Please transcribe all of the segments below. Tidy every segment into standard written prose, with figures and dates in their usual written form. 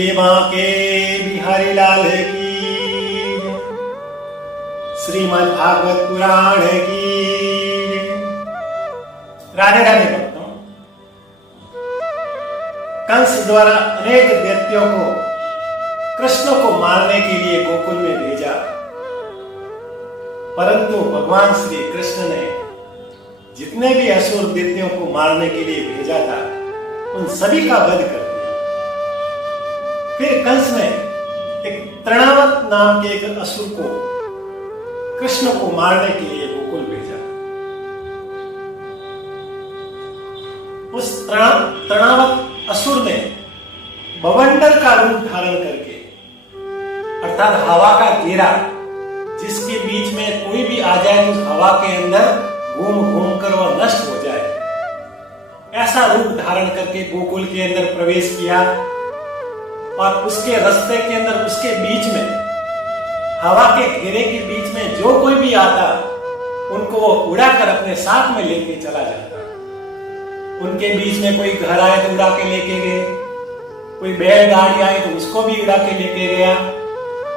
बोलिए बांके बिहारी लाल की, श्रीमद् भागवत पुराण की। राधे राधे भक्तों, कंस द्वारा अनेक दैत्यों को कृष्ण को मारने के लिए गोकुल में भेजा, परंतु भगवान श्री कृष्ण ने जितने भी असुर दैत्यों को मारने के लिए भेजा था उन सभी का वध कर दिया। फिर कंस ने एक तृणावत नाम के एक असुर को कृष्ण को मारने के लिए गोकुल भेजा। उस तृणावत असुर ने बवंडर का रूप धारण करके, अर्थात हवा का घेरा, जिसके बीच में कोई भी आ जाए तो उस हवा के अंदर घूम घूम कर वह नष्ट हो जाए, ऐसा रूप धारण करके गोकुल के अंदर प्रवेश किया। और उसके रास्ते के अंदर, उसके बीच में, हवा के घेरे के बीच में जो कोई भी आता उनको उड़ाकर अपने साथ में लेके चला जाता। उनके बीच में कोई घर आए तो उड़ा के लेके गए, कोई बैलगाड़ी आए तो उसको भी उड़ा के लेके गया,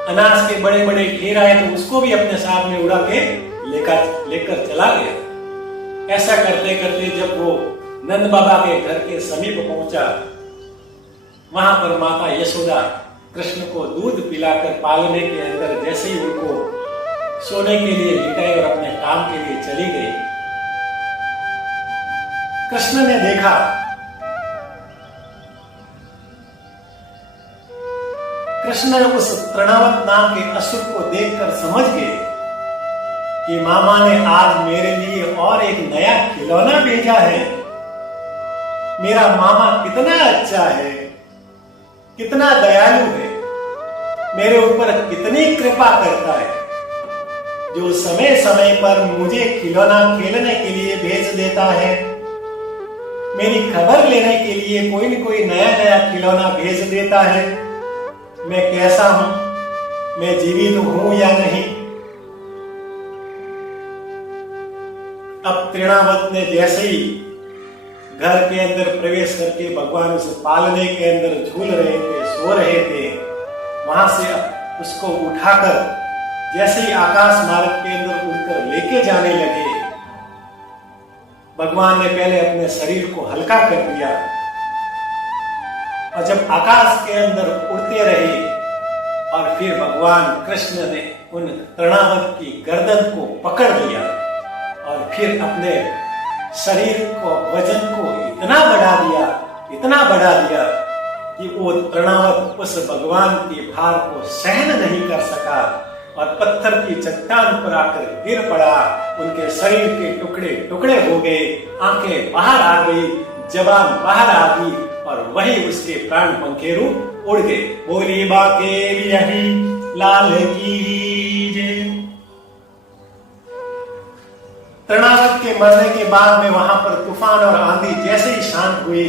अनाज के बड़े बड़े ढेर आए तो उसको भी अपने साथ में उड़ा के लेकर चला गया। ऐसा करते करते जब वो नंद बाबा के घर के समीप पहुंचा, वहां पर माता यशोदा कृष्ण को दूध पिलाकर पालने के अंदर जैसे ही उनको सोने के लिए लिटाई और अपने काम के लिए चली गई, कृष्ण ने देखा कृष्ण उस तृणावत नाम के असुर को देखकर समझ गए कि मामा ने आज मेरे लिए और एक नया खिलौना भेजा है। मेरा मामा कितना अच्छा है, कितना दयालु है, मेरे ऊपर कितनी कृपा करता है, जो समय समय पर मुझे खिलौना खेलने के लिए भेज देता है, मेरी खबर लेने के लिए कोई न कोई नया नया खिलौना भेज देता है। मैं कैसा हूं, मैं जीवित हूं या नहीं। अब तृणावत ने जैसे ही घर के अंदर प्रवेश करके भगवान उसे पालने के अंदर झूल रहे थे, सो रहे थे, वहां से उसको उठाकर जैसे ही आकाश मार्ग के अंदर उड़कर लेके जाने लगे, भगवान ने पहले अपने शरीर को हल्का कर दिया और जब आकाश के अंदर उड़ते रहे और फिर भगवान कृष्ण ने उन तृणावत की गर्दन को पकड़ लिया और फिर अपने शरीर को, वजन को इतना बढ़ा दिया कि वो तृणावत उस भगवान के भार को सहन नहीं कर सका और पत्थर की चट्टान पर आकर गिर पड़ा। उनके शरीर के टुकड़े टुकड़े हो गए, आंखें बाहर आ गई, जबान बाहर आ गई और वही उसके प्राण पंखेरु उड़ गए। बोली बाके यही लाल की जय। तृणावत के मरने के बाद में वहां पर तूफान और आंधी जैसे ही शांत हुई,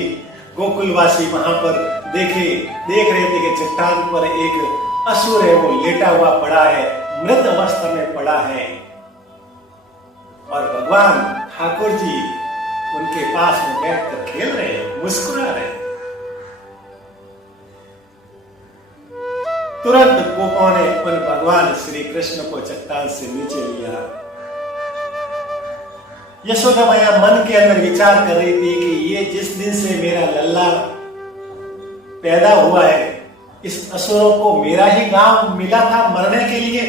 गोकुलवासी वहां पर देख रहे थे कि चट्टान पर एक असुर है, वो लेटा हुआ पड़ा है, मृत अवस्था में पड़ा है और भगवान ठाकुर जी उनके पास में बैठकर खेल रहे हैं, मुस्कुरा रहे हैं। तुरंत गोपों ने उन भगवान श्री कृष्ण को चट्टान से नीचे लिया। यशोदा मैया मन के अंदर विचार कर रही थी कि ये जिस दिन से मेरा लल्ला पैदा हुआ है, इस असुरों को मेरा ही गांव मिला था मरने के लिए।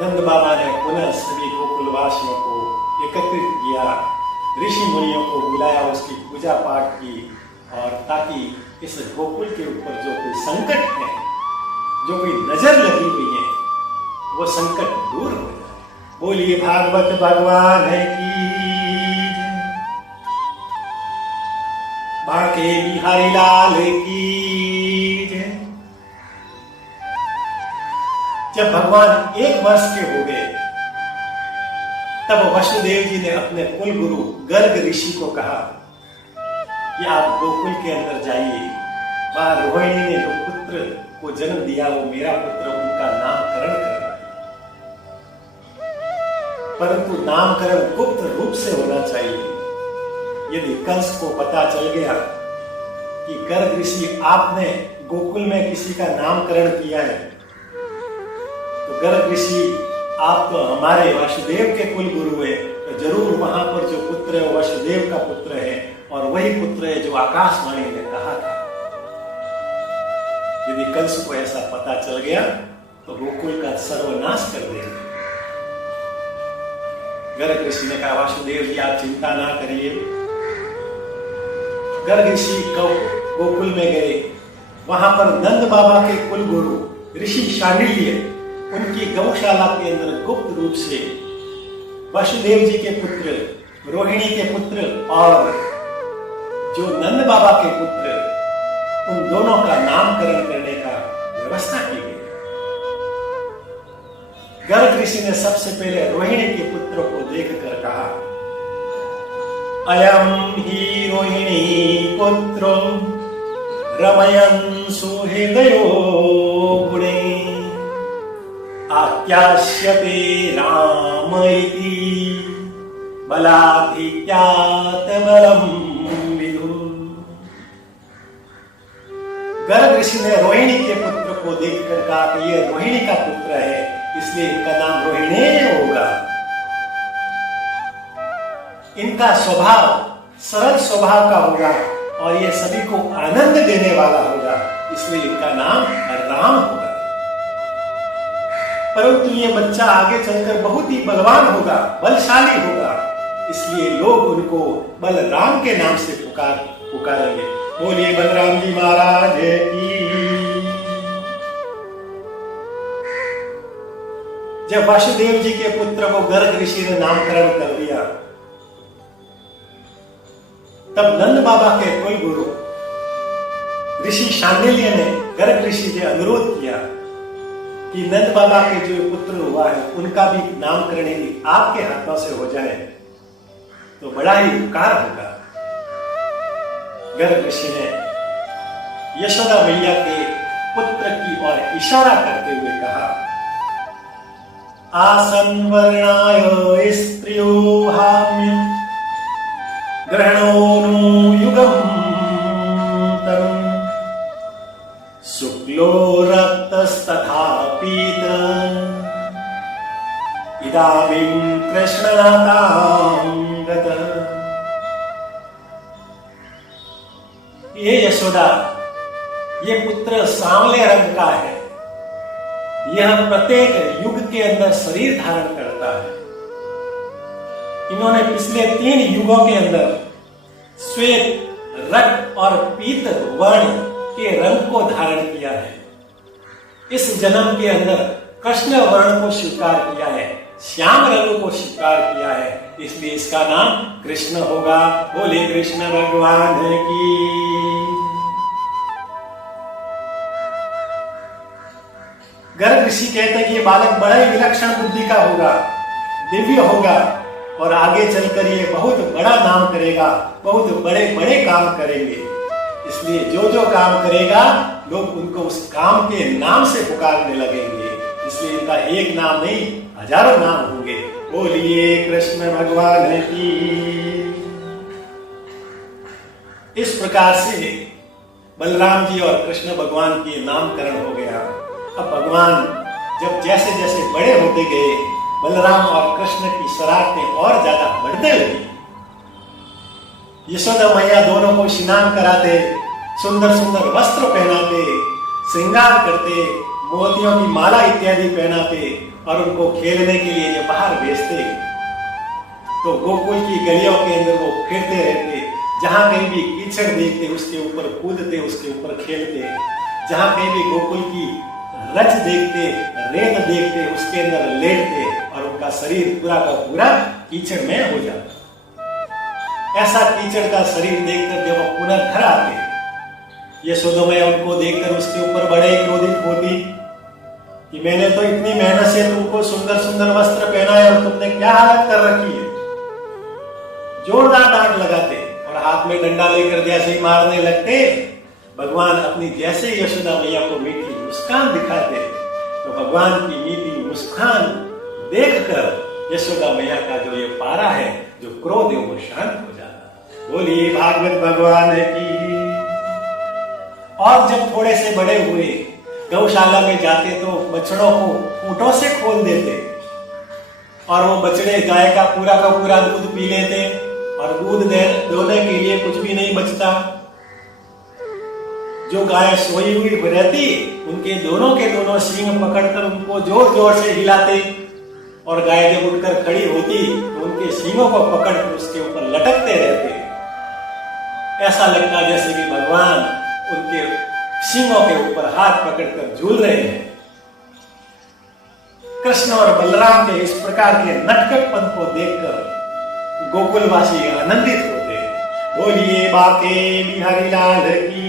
नंद बाबा ने पुनः सभी गोकुलवासियों को एकत्रित किया, ऋषि मुनियों को बुलाया, उसकी पूजा पाठ की और ताकि इस गोकुल के ऊपर जो कोई संकट है, जो कोई नजर लगी हुई है, वो संकट दूर हो जाए। बोलिए भागवत भगवान की, बांके बिहारी लाल की जय। जब भगवान 1 वर्ष के हो गए, तब वसुदेव जी ने अपने कुल गुरु गर्ग ऋषि को कहा कि आप गोकुल के अंदर जाइए, वहां रोहिणी ने जो पुत्र को जन्म दिया वो मेरा पुत्र, उनका नामकरण करना, परंतु नामकरण गुप्त रूप से होना चाहिए। यदि कंस को पता चल गया कि गर्ग ऋषि आपने गोकुल में किसी का नामकरण किया है, तो गर्ग ऋषि आप तो हमारे वासुदेव के कुल गुरु है, तो जरूर वहां पर जो पुत्र है वो वासुदेव का पुत्र है और वही पुत्र है जो आकाशवाणी ने कहा था। यदि कंस को ऐसा पता चल गया तो गोकुल का सर्वनाश कर देंगे। गर्ग ऋषि ने कहा, वासुदेव जी आप चिंता ना करिए। गर्ग ऋषि गोकुल में गए, वहां पर नंद बाबा के कुल गुरु ऋषि शांडिल्य उनकी गौशाला के अंदर गुप्त रूप से वासुदेव जी के पुत्र, रोहिणी के पुत्र और जो नंद बाबा के पुत्र, उन दोनों का नामकरण करने का व्यवस्था की गई। गर्ग ऋषि ने सबसे पहले रोहिणी के पुत्र को देखकर कहा, अयम ही रोहिणी पुत्रो रमयन् सुहृदयो गुणे आख्यास्यते राम इति बलाधिक्यात् बलम् विदुः। गर्ग ऋषि ने रोहिणी के पुत्र को देखकर कहा कि यह रोहिणी का पुत्र है, इसलिए इनका नाम रोहिणी होगा। इनका स्वभाव सरल स्वभाव का होगा और ये सभी को आनंद देने वाला होगा, इसलिए इनका नाम राम होगा। परंतु ये बच्चा आगे चलकर बहुत ही बलवान होगा, बलशाली होगा, इसलिए लोग उनको बलराम के नाम से पुकारेंगे। बोलिए बलराम जी महाराज की। जब वासुदेव जी के पुत्र को गर्ग ऋषि ने नामकरण कर दिया, तब नंद बाबा के कुल गुरु ऋषि शांडिल्य ने गर्ग ऋषि से अनुरोध किया कि नंद बाबा के जो पुत्र हुआ है उनका भी नामकरण यदि आपके हाथों से हो जाए तो बड़ा ही उपकार होगा। गर्ग ऋषि ने यशोदा मैया के पुत्र की ओर इशारा करते हुए कहा, आसन वर्णाय स्त्रियो भाम्य ग्रहणोनु युगम तम शुक्लो रक्तस्तथा पीत इदानीं कृष्णनाथां गतः। ये यशोदा, ये पुत्र सांवले रंग का है, यह प्रत्येक युग के अंदर शरीर धारण करता है। इन्होंने पिछले 3 युगों के अंदर श्वेत, रक्त और पीत वर्ण के रंग को धारण किया है। इस जन्म के अंदर कृष्ण वर्ण को स्वीकार किया है, श्याम रंग को स्वीकार किया है, इसलिए इसका नाम कृष्ण होगा। बोले कृष्ण भगवान की। गर्ग ऋषि कहते हैं कि ये बालक बड़ा ही विलक्षण बुद्धि का होगा, दिव्य होगा और आगे चलकर ये बहुत बड़ा नाम करेगा, बहुत बड़े बड़े काम करेंगे। इसलिए जो जो काम करेगा लोग उनको उस काम के नाम से पुकारने लगेंगे, इसलिए इनका एक नाम नहीं हजारों नाम होंगे। बोलिए कृष्ण भगवान की। इस प्रकार से बलराम जी और कृष्ण भगवान के नामकरण हो गया। अब भगवान जब जैसे जैसे बड़े होते गए, बलराम और कृष्ण की शरारतें और ज्यादा बढ़ने लगी। यशोदा मैया दोनों को स्नान कराते, सुंदर सुंदर वस्त्र पहनाते, श्रृंगार करते, मोतियों की माला इत्यादि पहनाते और उनको खेलने के लिए बाहर भेजते। तो गोकुल की गलियों के अंदर वो फिरते रहते, जहां कहीं भी कीचड़ देखते उसके ऊपर कूदते, उसके ऊपर खेलते, जहां कहीं भी गोकुल की रच देखते, रेत देखते, उसके अंदर लेटते और उनका शरीर पूरा का पूरा कीचड़ में हो जाता। ऐसा कीचड़ का शरीर देखकर जब वो पुनः घर आते, यशोदा मैया उनको देखकर उसके ऊपर बड़े क्रोधित होती कि मैंने तो इतनी मेहनत से तुमको सुंदर सुंदर वस्त्र पहनाए और तुमने क्या हालत कर रखी है। जोरदार डांट लगाते और हाथ में डंडा लेकर जैसे ही मारने लगते, भगवान अपनी जैसे यशोदा मैया को मीठी मुस्कान दिखाते, तो भगवान की मीठी मुस्कान देखकर यशोदा मैया का जो ये पारा है, जो क्रोध है, वो शांत हो जाता। बोलिए भागवत भगवान की। और जब थोड़े से बड़े हुए गौशाला में जाते तो बछड़ों को ऊँटों से खोल देते और वो बछड़े गाय का पूरा दूध पी लेते और दूध दोने के लिए कुछ भी नहीं बचता। जो गाय सोई हुई रहती उनके दोनों के दोनों सींग पकड़कर उनको जोर जोर से हिलाते और गाय जब उठकर खड़ी होती तो उनके सींगों को पकड़कर उसके ऊपर लटकते रहते। ऐसा लगता जैसे कि भगवान उनके सींगों के ऊपर हाथ पकड़कर झूल रहे हैं। कृष्ण और बलराम के इस प्रकार के नटखटपन को देखकर गोकुलवासी आनंदित होते। बोलिए बाके बिहारी लाल की।